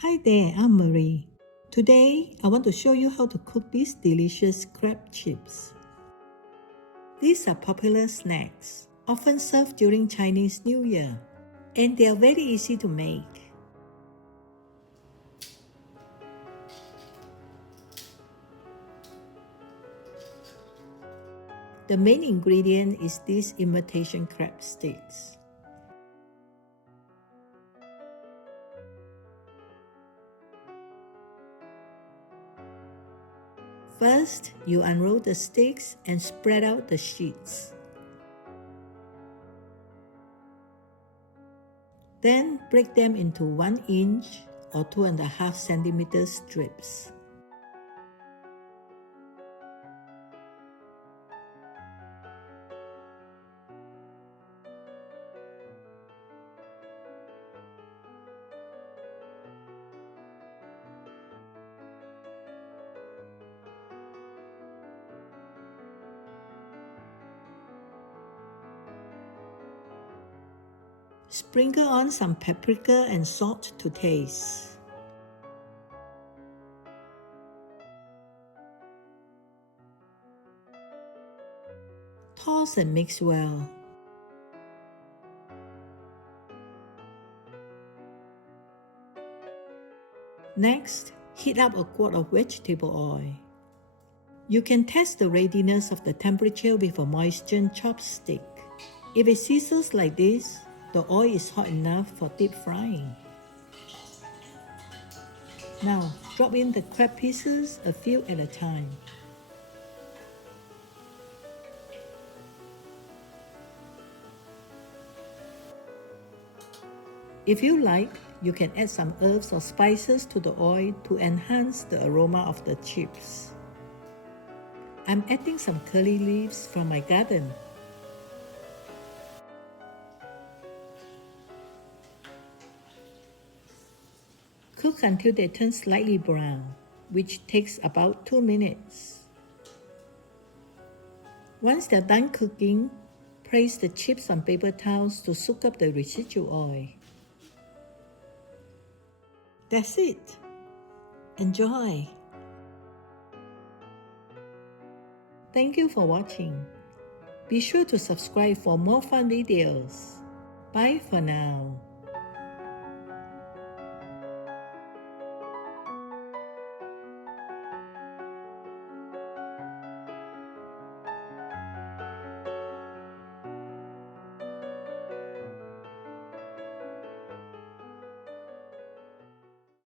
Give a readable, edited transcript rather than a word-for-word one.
Hi there, I'm Marie. Today, I want to show you how to cook these delicious crab chips. These are popular snacks, often served during Chinese New Year, and they are very easy to make. The main ingredient is these imitation crab sticks. First, you unroll the sticks and spread out the sheets. Then break them into 1 inch or 2.5 centimeter strips. Sprinkle on some paprika and salt to taste. Toss and mix well. Next, heat up a quart of vegetable oil. You can test the readiness of the temperature with a moistened chopstick. If it sizzles like this, the oil is hot enough for deep frying. Now, drop in the crab pieces a few at a time. If you like, you can add some herbs or spices to the oil to enhance the aroma of the chips. I'm adding some curly leaves from my garden. Cook until they turn slightly brown, which takes about 2 minutes. Once they're done cooking, place the chips on paper towels to soak up the residual oil. That's it. Enjoy! Thank you for watching. Be sure to subscribe for more fun videos. Bye for now.